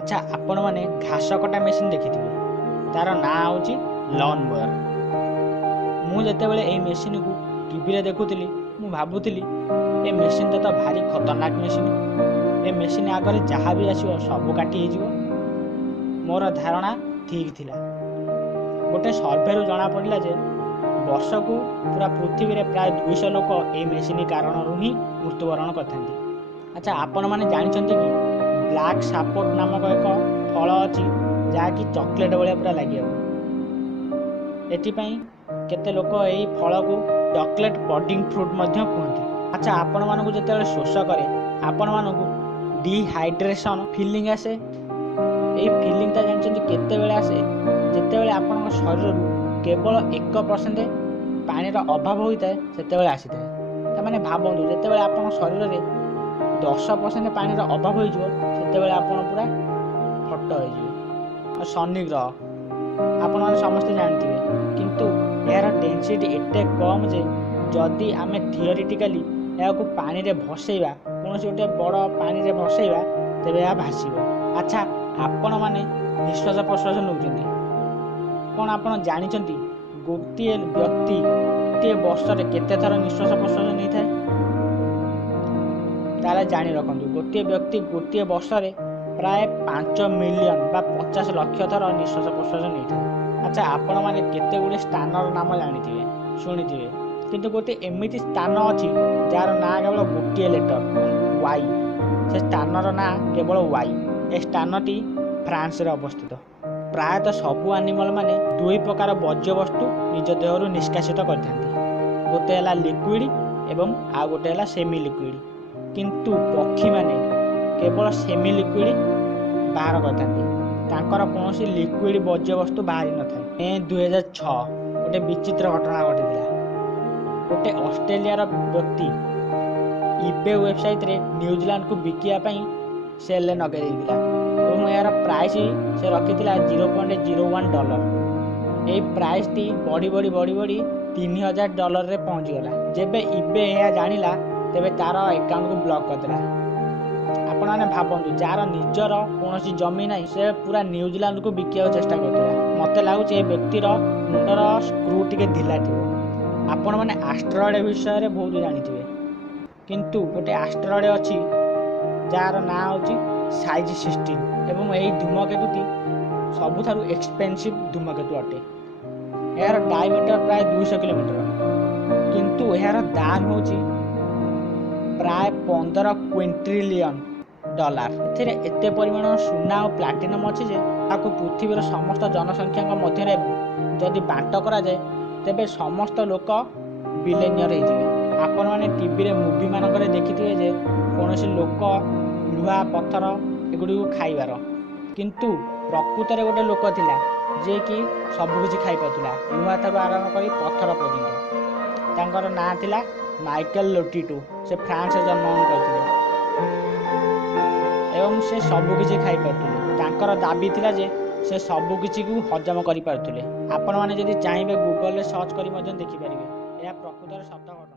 अच्छा आपण मैंने घास कटा मेसीन देखी तार ना हूँ लॉन मोअर। मुझे ये मेसीन को टीवी देखुली भावुली ये मेसीन तो भारी खतरनाक मेसीन। ये मेसीन आगे जहाँ भी आसो सब काटी मोर धारणा ठीक थिला। गोटे सर्वे रु जना पड़ा जे वर्ष को पूरा पृथ्वी रे प्राय 200 लोक ये मेसीन कारण ही मृत्युवरण करते। अच्छा आपण मैंने जानते कि ब्लैक सापोर्ट नामक एक फल अच्छी जहाँकि चॉकलेट भाया पूरा लगे एपाई केते लोक यही फल को चॉकलेट पडिंग फ्रूट कहते। अच्छा आपण मानक जो शोष कै आपण मानक डिहाइड्रेशन फीलिंग आसे। ये फीलिंग जानते केते आसे जिते आपण शरीर केवल 1% पानी अभाव होता है से आसी था। मैंने भावतु जिते आप शरीर में 10% पानी अभाव हो पूरा फट हो शनि ग्रह आपण मैंने समस्ते जानते हैं। किंतु यार डेंसिटी एटे कम जे जदि आम थियोरिटिकाली या पानी रे भसैबा कौन गोटे बड़ पानी रे भसैबा तेरे यह भाषिब। अच्छा आपण मैंने निश्वास प्रश्वास नौकरी कौन आप जानते गोटे व्यक्ति गोटे वर्ष केते थर निश्वास प्रश्वास नहीं था ताले जानी रखु गोटे व्यक्ति गोटे वर्ष प्राय 5 मिलियन बा 50 लाख थर निश्वास प्रश्वास नहीं था। अच्छा आपण मैंने केते गुड़े स्थानर नाम जानी शुणी किंतु गोटे एमती स्थान अच्छी जार ना केवल गोटे लेटर वाई से स्थानर ना केवल वाई। ए स्थानटी फ्रांस रे अवस्थित। प्रायतः सबू एनिमल माने दुई प्रकार वर्ज्य वस्तु निज देहरु निष्कासित करते। गोटे है लिक्विड एवं आ गोटे है सेमी लिक्विड। किंतु पक्षी माने केवल सेमी लिक्विड बाहर करते कौन लिक्विड वर्ज्य वस्तु बाहरी न था। 2006 गोटे विचित्र घटना घटी। गोटे ऑस्ट्रेलिया व्यक्ति ईबे वेबसाइट रे न्यूजीलैंड को बिकियापाई सेल नगे और यार प्राइस से रखी $0.01। ये प्राइस टी बढ़ी बढ़ी बढ़ी बढ़ी $3000 रे पहुँच गला। जेबे ईबे यह जानिला तेबे तार अकाउंट को ब्लॉक करदेला। आपण मैंने भावतु जार निजर कौन जमी ना से पूरा न्यूजीलैंड को बिकिया चेष्टा करता। मत लगुच ये व्यक्तिर मुंडर स्क्रू टे ढिला थी। आपण मैंने एस्टेरॉयड विषय में बहुत जानी किंतु गोटे एस्टेरॉयड अच्छी जार ना हूँ साइज 16 एवं यही धूमकेतुटी सबुठारु एक्सपेंसिव धूमकेतु अटे। यार डायमीटर प्राय 200 किलोमीटर किंतु यार दाम हूँ प्राय 15 क्विंट्रिलियन डॉलर। एते परिमाण सुना और प्लाटिनम अच्छी जे पृथ्वीर समस्त जनसंख्या मध्य जदि बांट करा जाए तेबे समस्त लोक बिलियनियर हो। आपण मैंने टीवी रे मूवी मानक देखिथिबे जे कौन लोक लुहा पत्थर एगुड़ी खाइबार किंतु प्रकृत में गोटे लोक थिला जे कि सबकिछि खाई पारुला लुहा ठारू आरंभ कर पत्थर पर्यंत। तांकर नाम थिला माइकल लोटिटो। से फ्रांस जन्मग्रहण करथिले एवं से सबकिछि खाई पारुले। तांकर दाबी थिला जे से सबकिछि को हजम करि पारुले। आपण माने जदि चाहिबे गूगल रे सर्च करी मध्यम देखि पारिबे। यह प्रकृतर सत्य घटना।